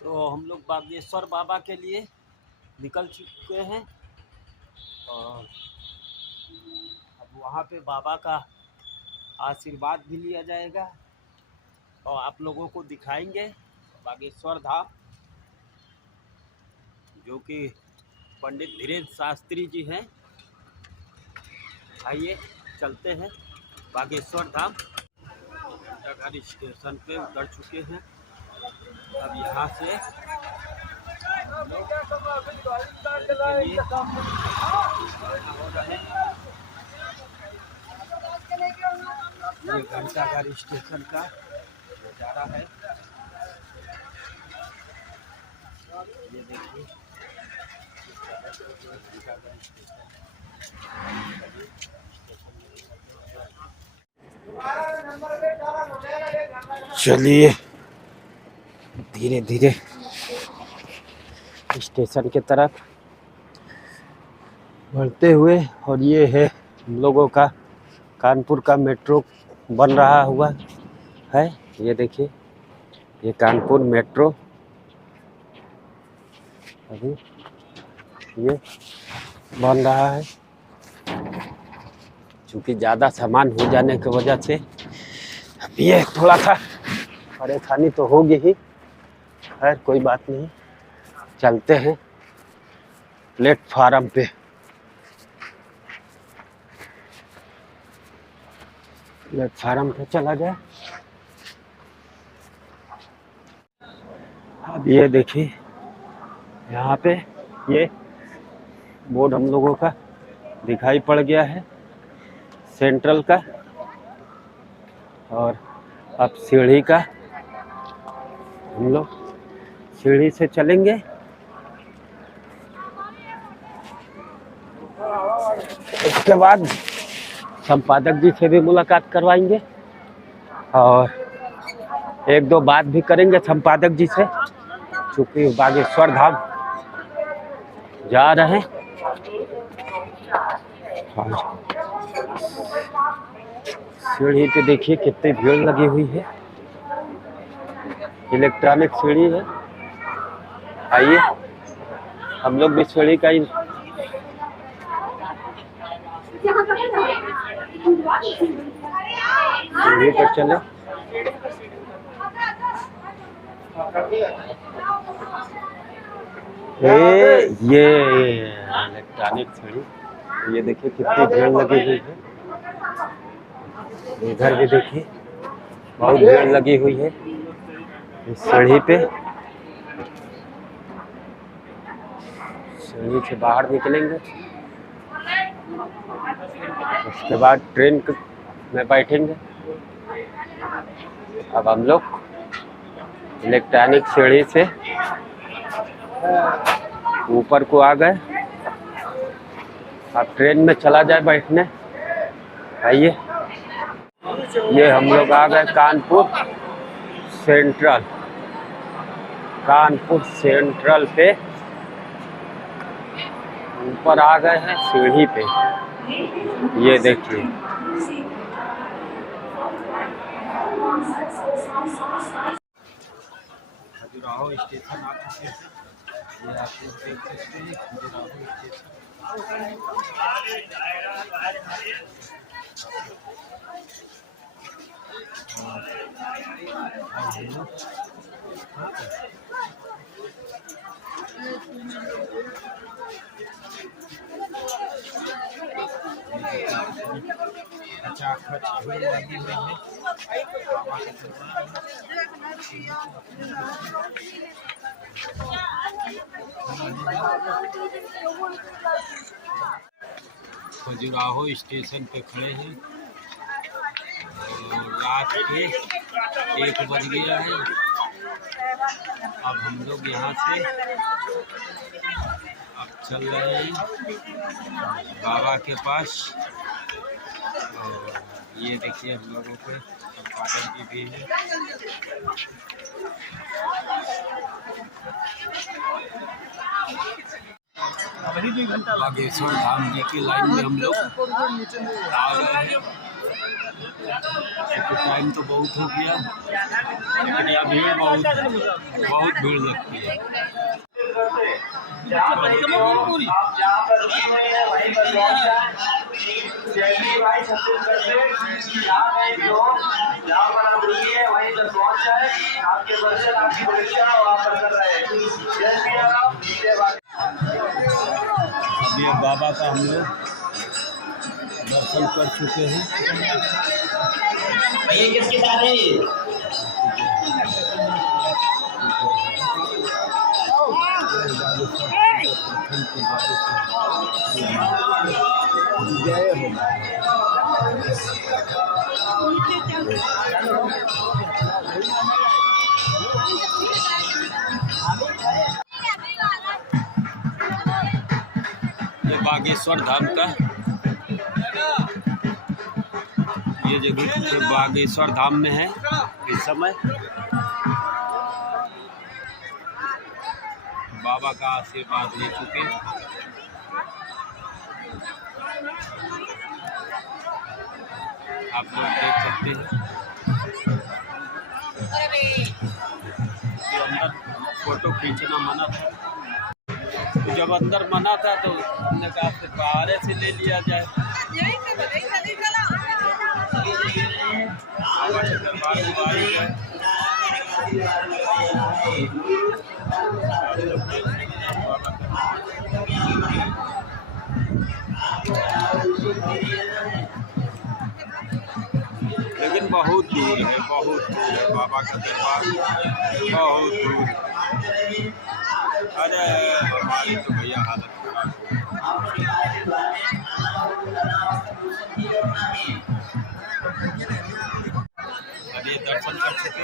तो हम लोग बागेश्वर बाबा के लिए निकल चुके हैं और अब वहाँ पे बाबा का आशीर्वाद भी लिया जाएगा और आप लोगों को दिखाएंगे बागेश्वर धाम, जो कि पंडित धीरेन्द्र शास्त्री जी हैं। आइए चलते हैं बागेश्वर धाम। घंटाघर स्टेशन पे उतर चुके हैं। अब यहाँ से ये घंटाघर स्टेशन का नज़ारा है। ये देखिए चलिए धीरे धीरे स्टेशन की तरफ बढ़ते हुए। और ये है हम लोगों का कानपुर का मेट्रो बन रहा हुआ है। ये देखिए ये कानपुर मेट्रो अभी ये बन रहा है। क्योंकि ज़्यादा सामान हो जाने की वजह से ये थोड़ा सा परेशानी तो होगी ही। खैर कोई बात नहीं, चलते हैं प्लेटफार्म पे। प्लेटफार्म पे चला गया। अब ये देखिए यहाँ पे ये बोर्ड हम लोगों का दिखाई पड़ गया है सेंट्रल का। और अब सीढ़ी का हम लोग सीढ़ी से चलेंगे। इसके बाद संपादक जी से भी मुलाकात करवाएंगे और एक दो बात भी करेंगे संपादक जी से, क्योंकि बागेश्वर धाम जा रहे हैं। सीढ़ी पे देखिए कितनी भीड़ लगी हुई है। इलेक्ट्रॉनिक सीढ़ी है। आइए हम लोग भी सीढ़ी का ही सीढ़ी पर चले। ये इलेक्ट्रॉनिक सीढ़ी, ये देखिए कितनी भीड़ लगी हुई है। इधर भी देखिए बहुत भीड़ लगी हुई है इस सीढ़ी पे। सीढ़ी से बाहर निकलेंगे, उसके बाद ट्रेन में बैठेंगे। अब हम लोग इलेक्ट्रॉनिक सीढ़ी से ऊपर को आ गए। अब ट्रेन में चला जाए बैठने। आइए ये हम लोग आ गए कानपुर सेंट्रल। कानपुर सेंट्रल पे ऊपर आ गए हैं सीढ़ी पे। ये देखिए खजुराहो स्टेशन आ चुके हैं। ये आप लोग देख सकते हैं खजुराहो स्टेशन। खचाखच भीड़ लगी हुई है। खजुराहो स्टेशन पे खड़े हैं और रात के 1 बज गया है। अब हम लोग यहाँ से अब चल रहे हैं बाबा के पास। और ये देखिए हम लोगों के संपादक जी भी है। बागेश्वर धाम जी की लाइन में हम लोग आ गए हैं। टाइम तो बहुत हो गया, लेकिन यहाँ भीड़ बहुत भीड़ लगती है। जहाँ पर आप जहाँ पर रुकी हुई है वहीं पर पहुँच जाए। जैसे भाई छत्तीसगढ़ से यहाँ गए जो जहाँ पर आप रुकी है वहीं पर पहुँच जाए। आपके दर्शन आपकी परीक्षा वहाँ पर कर रहे हैं। जय श्री राम। अभी बाबा का हम लोग दर्शन कर चुके हैं। ये किसके साथ है? ये बागेश्वर धाम का ये जगह बागेश्वर धाम में है इस समय। बाबा का आशीर्वाद ले चुके। आप लोग देख सकते हैं कि अंदर फोटो खींचना मना था। तो जब अंदर मना था तो हमने कहा आपसे बाहर से ले लिया जाए। लेकिन बहुत दूर है, बहुत दूर है बाबा का दरबार, बहुत दूर। अरे हमारी तो भैया हालत खराब हो गई। अब ये दर्शन कर चुके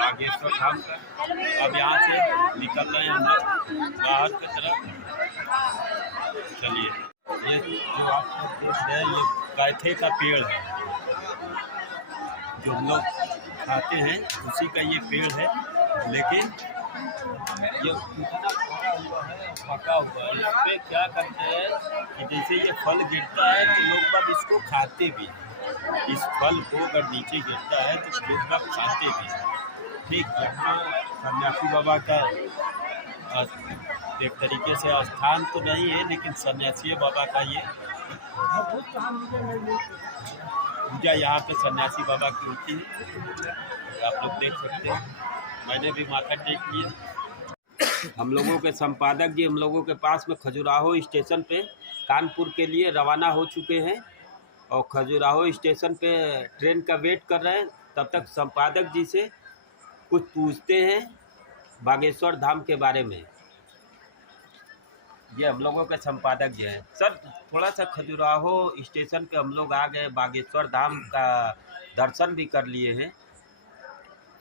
बागेश्वर धाम का। अब यहाँ से निकल रहे हैं हम लोग बाहर की तरफ। चलिए, ये जो आप देख रहे हैं ये कैथे का पेड़ है, जो हम लोग खाते हैं उसी का ये पेड़ है। लेकिन ये पका हुआ है। इस पर क्या करते हैं कि जैसे ये फल गिरता है तो लोग बाग इसको खाते भी हैं। इस फल को अगर नीचे गिरता है तो लोग बाग खाते भी हैं। ठीक, यहाँ सन्यासी बाबा का एक तरीके से स्थान तो नहीं है, लेकिन सन्यासी बाबा का ये पूजा यहाँ पे सन्यासी बाबा की होती है। आप लोग देख सकते हैं, मैंने भी माथा टेक किया। हम लोगों के संपादक जी हम लोगों के पास में खजुराहो स्टेशन पे कानपुर के लिए रवाना हो चुके हैं और खजुराहो स्टेशन पे ट्रेन का वेट कर रहे हैं। तब तक संपादक जी से कुछ पूछते हैं बागेश्वर धाम के बारे में। ये हम लोगों के संपादक जी हैं। सर, थोड़ा सा खजुराहो स्टेशन पे हम लोग आ गए, बागेश्वर धाम का दर्शन भी कर लिए हैं।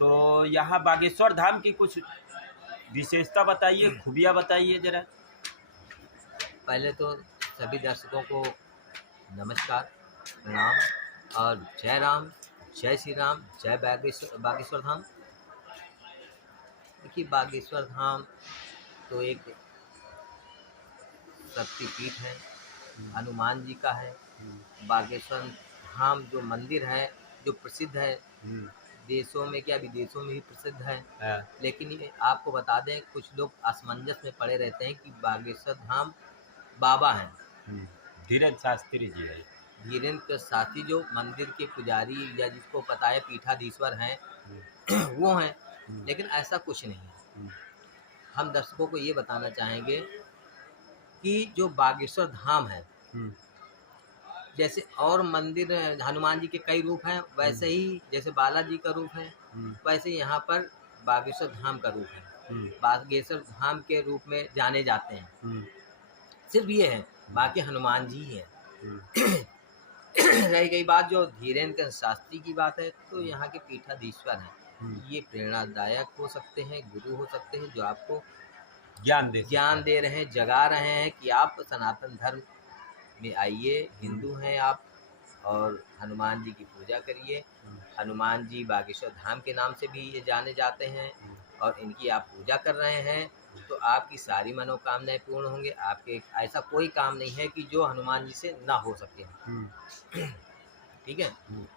तो यहाँ बागेश्वर धाम की कुछ विशेषता बताइए, खूबियाँ बताइए जरा। पहले तो सभी दर्शकों को नमस्कार, प्रणाम और जय राम, जय श्री राम, जय बागेश्वर धाम। देखिए, बागेश्वर धाम तो एक शक्तिपीठ है, हनुमान जी का है। बागेश्वर धाम जो मंदिर है, जो प्रसिद्ध है, देशों में क्या विदेशों में भी प्रसिद्ध है। लेकिन ये आपको बता दें, कुछ लोग असमंजस में पड़े रहते हैं कि बागेश्वर धाम बाबा हैं, धीरेन्द्र शास्त्री जी है। धीरेन्द्र शास्त्री जो मंदिर के पुजारी या जिसको पता है पीठाधीश्वर हैं वो हैं, लेकिन ऐसा कुछ नहीं है। हम दर्शकों को ये बताना चाहेंगे कि जो बागेश्वर धाम है, जैसे और मंदिर हनुमान जी के कई रूप हैं, वैसे ही जैसे बालाजी का रूप है, वैसे यहाँ पर बागेश्वर धाम का रूप है। बागेश्वर धाम के रूप में जाने जाते हैं। सिर्फ ये है, बाकी हनुमान जी ही हैं। रही गई बात जो धीरेन्द्र शास्त्री की बात है, तो यहाँ के पीठाधीश्वर हैं। ये प्रेरणादायक हो सकते हैं, गुरु हो सकते हैं, जो आपको ज्ञान दे रहे हैं, जगा रहे हैं कि आप सनातन धर्म में आइए, हिंदू हैं आप, और हनुमान जी की पूजा करिए। हनुमान जी बागेश्वर धाम के नाम से भी ये जाने जाते हैं, और इनकी आप पूजा कर रहे हैं तो आपकी सारी मनोकामनाएं पूर्ण होंगे। आपके ऐसा कोई काम नहीं है कि जो हनुमान जी से ना हो सके। ठीक है।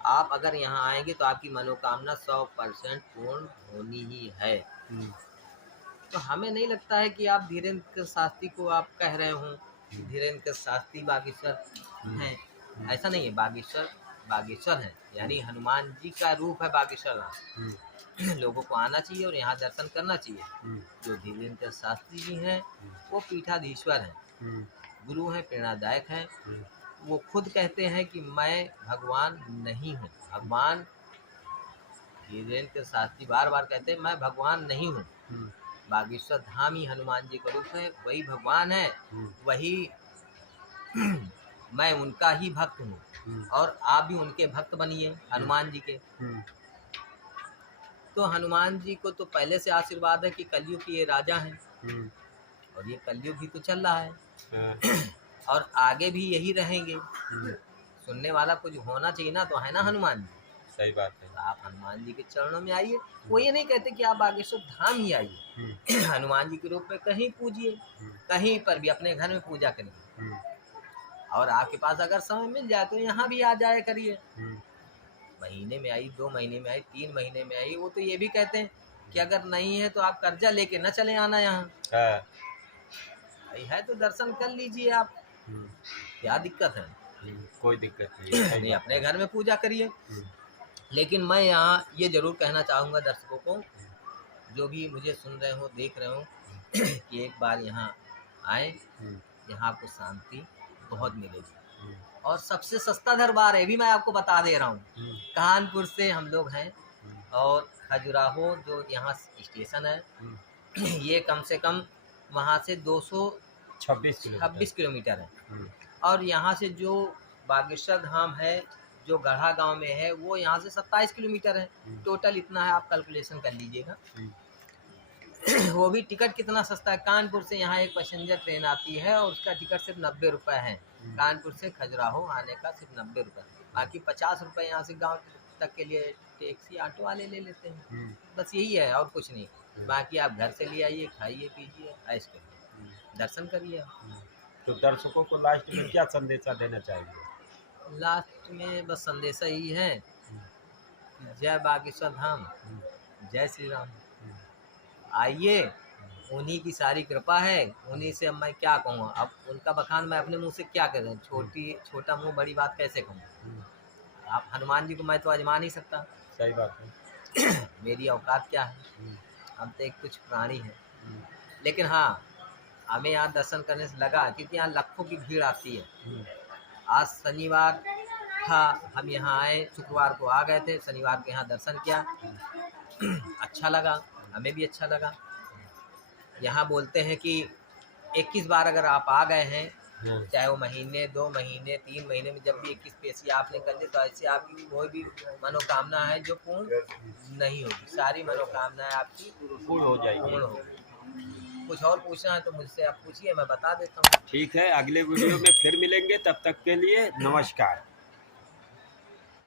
आप अगर यहाँ आएंगे तो आपकी मनोकामना 100% पूर्ण होनी ही है। तो हमें नहीं लगता है कि आप धीरेन्द्र शास्त्री को आप कह रहे हो धीरेन्द्र शास्त्री बागेश्वर हैं, ऐसा नहीं है। बागेश्वर बागेश्वर है, यानी हनुमान जी का रूप है बागेश्वर धाम। लोगों को आना चाहिए और यहाँ दर्शन करना चाहिए। जो धीरेन्द्र शास्त्री जी हैं वो पीठाधीश्वर हैं, गुरु हैं, प्रेरणादायक हैं। वो खुद कहते हैं कि मैं भगवान नहीं हूँ। भगवान धीरेन्द्र शास्त्री बार बार कहते हैं मैं भगवान नहीं हूँ। बागेश्वर धाम ही हनुमान जी का रूप है, वही भगवान है, वही मैं उनका ही भक्त हूँ और आप भी उनके भक्त बनिए हनुमान जी के। तो हनुमान जी को तो पहले से आशीर्वाद है कि कलयुग के ये राजा हैं और ये कलयुग भी तो चल रहा है और आगे भी यही रहेंगे। सुनने वाला कुछ होना चाहिए ना, तो है ना हनुमान जी। सही बात है। तो आप हनुमान जी के चरणों में आइए। वो ये नहीं कहते कि आप बागेश्वर धाम ही आइए, हनुमान जी के रूप में कहीं पूजिए, कहीं पर भी अपने घर में पूजा करिए। और आपके पास अगर समय मिल जाए तो यहाँ भी आ जाया करिए। महीने में आई, 2 महीने में आई, 3 महीने में आई। वो तो ये भी कहते हैं कि अगर नहीं है तो आप कर्जा लेके न चले आना यहाँ, है तो दर्शन कर लीजिए आप, क्या दिक्कत है। कोई दिक्कत नहीं है। नहीं, अपने घर में पूजा करिए। लेकिन मैं यहाँ ये जरूर कहना चाहूँगा दर्शकों को, जो भी मुझे सुन रहे हो, देख रहे हो, कि एक बार यहाँ आए, यहाँ आपको शांति बहुत मिलेगी। और सबसे सस्ता दरबार है, भी मैं आपको बता दे रहा हूँ। कानपुर से हम लोग हैं और खजुराहो जो यहाँ स्टेशन है, ये कम से कम वहाँ से 226 किलोमीटर है। और यहाँ से जो बागेश्वर धाम है जो गढ़ा गांव में है, वो यहाँ से 27 किलोमीटर है। टोटल इतना है, आप कैलकुलेशन कर लीजिएगा। वो भी टिकट कितना सस्ता है। कानपुर से यहाँ एक पैसेंजर ट्रेन आती है और उसका टिकट सिर्फ 90 रुपये है। कानपुर से खजुराहो आने का सिर्फ 90 रुपये, बाकी 50 रुपये यहाँ से गांव तक के लिए टैक्सी ऑटो वाले ले लेते हैं। बस यही है और कुछ नहीं। बाकी आप घर से ले आइए, खाइए पीजिए, ऐश करिए, दर्शन करिए। तो दर्शकों को लास्ट में क्या संदेशा देना चाहेंगे? लास्ट में बस संदेशा ही है कि जय बागेश्वर धाम, जय श्री राम। आइए, उन्हीं की सारी कृपा है, उन्हीं से अब मैं क्या कहूँ। अब उनका बखान मैं अपने मुंह से क्या करूँ, छोटा मुंह बड़ी बात कैसे कहूँ। आप हनुमान जी को मैं तो आजमा नहीं सकता। सही बात है। मेरी औकात क्या है, हम तो एक कुछ प्राणी है। लेकिन हाँ, हमें यहाँ दर्शन करने से लगा, क्योंकि यहाँ लाखों की भीड़ आती है। आज शनिवार था, हम यहाँ आए, शुक्रवार को आ गए थे, शनिवार को यहाँ दर्शन किया, अच्छा लगा, हमें भी अच्छा लगा। यहाँ बोलते हैं कि 21 बार अगर आप आ गए हैं, चाहे वो महीने, 2 महीने, 3 महीने में, जब भी 21 पेशी आपने कर ली, तो ऐसे आपकी कोई भी मनोकामना है जो पूर्ण नहीं होगी। सारी मनोकामनाएं आपकी पूर्ण हो जाएगी। पूर्ण होगी। कुछ और पूछना है तो मुझसे आप पूछिए, मैं बता देता हूँ। ठीक है, अगले वीडियो में फिर मिलेंगे, तब तक के लिए नमस्कार।